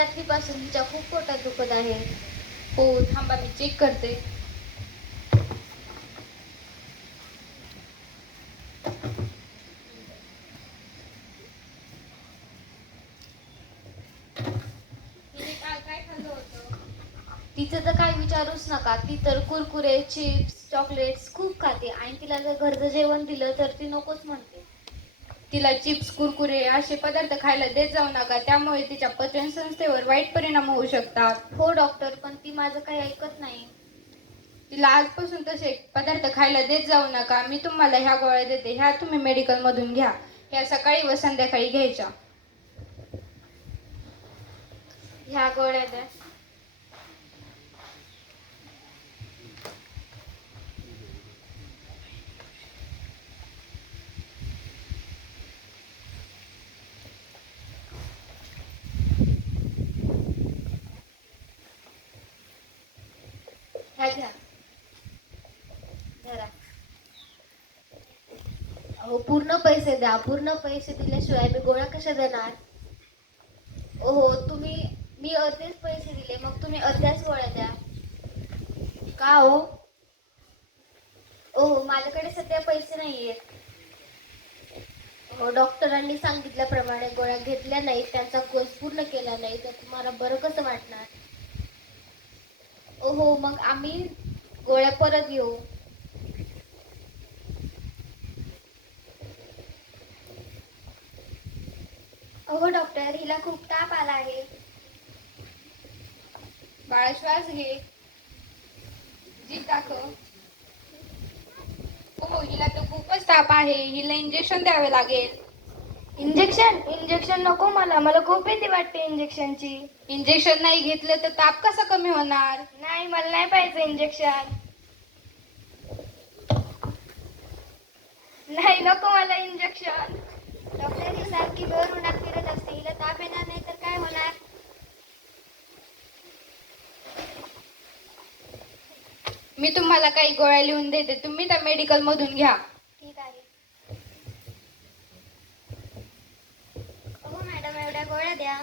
रात्रीपासून तिच्या खूप पोटात दुखत आहे. हो, थांबा मी चेक करते. हिने काल काय खाल्लं होतं? तिचं तर काय विचारूच नका. ती तर कुरकुरे, चिप्स, चॉकलेट्स खूप खाते आणि तिला जर घरचं जेवण दिलं तर ती नकोच म्हणते. तिला चिप्स, कुरकुरे असे पदार्थ खायला देत जाऊ नका. त्यामुळे तिच्या पचनसंस्थेवर वाईट परिणाम होऊ शकतात. हो डॉक्टर, पण ती माझं काही ऐकत नाही. तिला आजपासून तसे पदार्थ खायला देत जाऊ नका. मी तुम्हाला ह्या गोळ्या देते. ह्या तुम्ही मेडिकल मधून घ्या. ह्या सकाळी व संध्याकाळी घ्यायच्या. ह्या गोळ्या द्या. ह्या घ्या. धरा. अहो, पूर्ण पैसे द्या. पूर्ण पैसे दिल्याशिवाय मी गोळ्या कशा देणार? ओहो, मी अर्धेच पैसे दिले, मग तुम्ही अर्ध्याच गोळ्या द्या. का हो? ओहो, माझ्याकडे सध्या पैसे नाहीयेत. हो, डॉक्टरांनी सांगितल्याप्रमाणे गोळ्या घेतल्या नाहीत, त्यांचा कोर्स पूर्ण केला नाही तर तुम्हाला बरं कसं वाटणार? ओहो, मग आम्ही गोळ्या परत घेऊ. अहो डॉक्टर, हिला खूप ताप आला आहे. बाळा श्वास घे. जीभ दाखव. हो, हिला तर खूपच ताप आहे. हिला इंजेक्शन द्यावे लागेल. इंजेक्शन नको मला खूप भीती वाटते इंजेक्शनची. इंजेक्शन नाही घेतलं तर ताप कसा कमी होणार? नाही, मला नाही पाहिजे इंजेक्शन. नाही, नको मला इंजेक्शन. डॉक्टर, ही सारखी भर उन्हात फिरत असते, हिला ताप येणार नाही तर काय होणार? मी तुम्हाला काही गोळ्या लिहून देते. तुम्ही त्या मेडिकल मधून घ्या. ठीक आहे. हो मॅडम, एवढ्या गोळ्या द्या.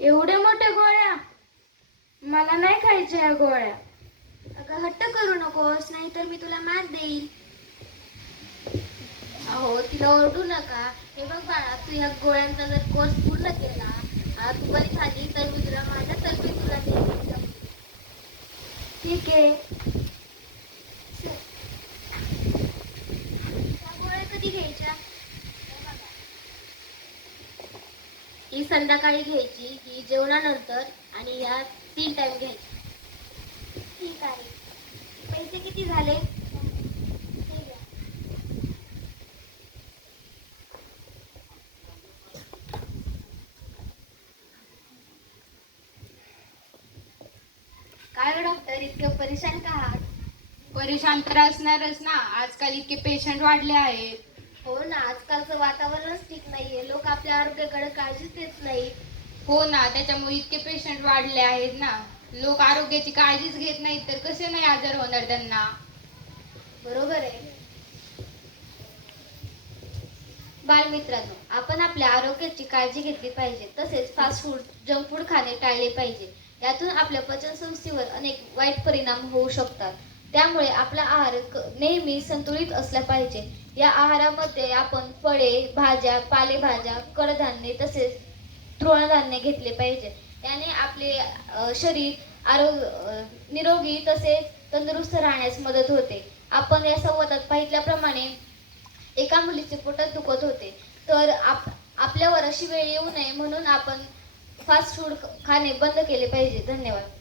एवढ्या मोठ्या गोळ्या? मला नाही खायच्या या गोळ्या. अगं, हट्ट करू नकोस, नाहीतर मी तुला मार देईल. अहो, तिला ओरडू नका. हे बघ बाळा, तू या गोळ्यांचा जर कोर्स पूर्ण केला, तू बरी झाली तर मी तुला माझ्यातर्फे तुला देईल. ठीक आहे. त्या गोळ्या कधी घ्यायच्या? ही संध्याकाळी घ्यायची, ही जेवणानंतर, आणि या 3 टाइम घ्यायची. ठीक आहे. पैसे किती झाले? ठीक आहे. काय डॉक्टर, इतकं परेशान का आहात? परेशान तर असणारच ना. आजकाल इतके पेशंट वाढले आहेत. हो ना, आजकालचं वातावरणच ठीक नाहीये. लोक आपल्या आरोग्याकडे काळजीच देत नाही. हो ना, त्याच्यामुळे इतके पेशंट वाढले आहेत ना. लोक आरोग्याची काळजीच घेत नाहीत तर कसे नाही आजार होणार त्यांना? बरोबर आहे. बालमित्रांनो, आपण आपल्या आरोग्याची काळजी घेतली पाहिजे. तसेच फास्ट फूड, जंक फूड खाणे टाळले पाहिजे. यातून आपल्या पचनसंस्थेवर अनेक वाईट परिणाम होऊ शकतात. त्यामुळे आपला आहार नेहमी संतुलित असला पाहिजे. या आहारामध्ये आपण फळे, भाज्या, पालेभाज्या, कडधान्ये तसेच तृणधान्य घेतले पाहिजे. याने आपले शरीर निरोगी तसेच तंदुरुस्त राहण्यास मदत होते. आपण या संवादात पाहिल्याप्रमाणे एका मुलीचे पोटात दुखत होते, तर आपल्यावर अशी वेळ येऊ नये म्हणून आपण फास्ट फूड खाणे बंद केले पाहिजे. धन्यवाद.